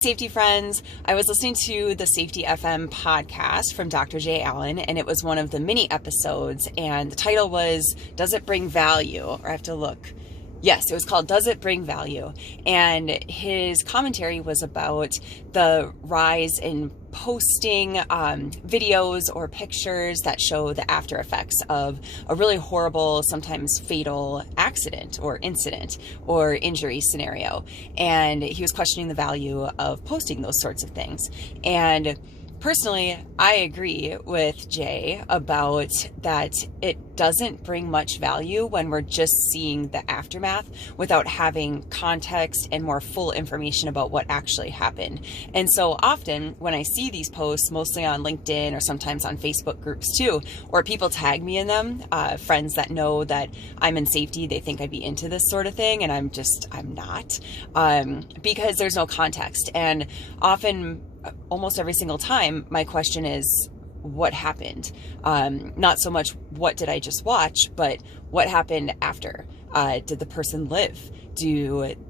Safety friends, I was listening to the SafetyFM podcast from Dr. J. Allen, and it was one of the mini episodes, and the title was, Does It Bring Value? Or I have to look. Yes, it was called Does It Bring Value? And his commentary was about the rise in posting videos or pictures that show the after effects of a really horrible, sometimes fatal accident or incident or injury scenario. And he was questioning the value of posting those sorts of things. And personally, I agree with Jay about that it doesn't bring much value when we're just seeing the aftermath without having context and more full information about what actually happened. And so often when I see these posts, mostly on LinkedIn or sometimes on Facebook groups too, or people tag me in them, friends that know that I'm in safety, they think I'd be into this sort of thing, and I'm not, because there's no context. And often, almost every single time, my question is, what happened? Not so much what did I just watch, but what happened after? Did the person live?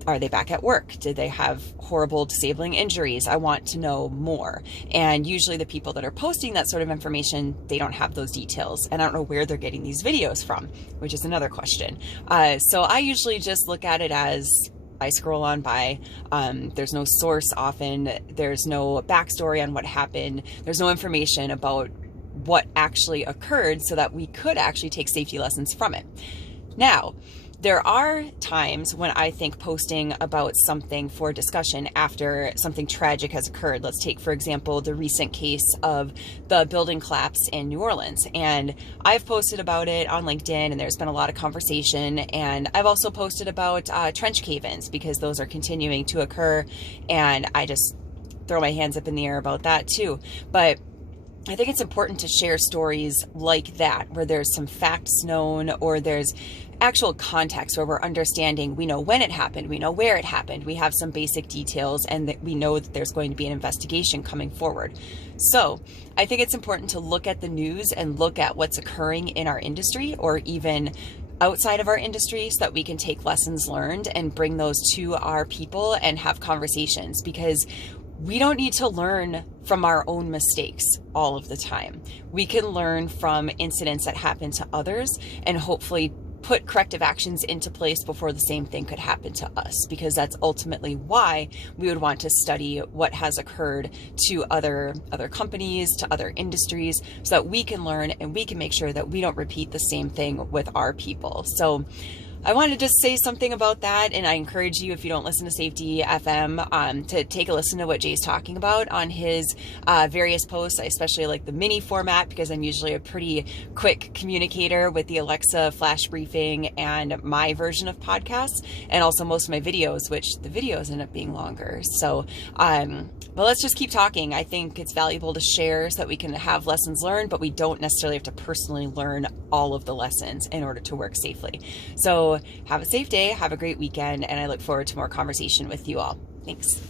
Are they back at work? Did they have horrible disabling injuries? I want to know more. And usually the people that are posting that sort of information, they don't have those details. And I don't know where they're getting these videos from, which is another question. So I usually just look at it as I scroll on by. There's no source often. There's no backstory on what happened. There's no information about what actually occurred so that we could actually take safety lessons from it. Now, there are times when I think posting about something for discussion after something tragic has occurred. Let's take, for example, the recent case of the building collapse in New Orleans. And I've posted about it on LinkedIn, and there's been a lot of conversation. And I've also posted about trench cave-ins, because those are continuing to occur. And I just throw my hands up in the air about that too. But I think it's important to share stories like that, where there's some facts known, or there's actual context where we're understanding, we know when it happened, we know where it happened, we have some basic details, and that we know that there's going to be an investigation coming forward. So I think it's important to look at the news and look at what's occurring in our industry, or even outside of our industry, so that we can take lessons learned and bring those to our people and have conversations, because we don't need to learn from our own mistakes all of the time. We can learn from incidents that happen to others and hopefully put corrective actions into place before the same thing could happen to us, because that's ultimately why we would want to study what has occurred to other companies, to other industries, so that we can learn and we can make sure that we don't repeat the same thing with our people. So I wanted to just say something about that, and I encourage you, if you don't listen to Safety FM, to take a listen to what Jay's talking about on his various posts. I especially like the mini format, because I'm usually a pretty quick communicator with the Alexa flash briefing and my version of podcasts, and also most of my videos, which the videos end up being longer. So, but let's just keep talking. I think it's valuable to share so that we can have lessons learned, but we don't necessarily have to personally learn all of the lessons in order to work safely. So have a safe day, have a great weekend, and I look forward to more conversation with you all. Thanks.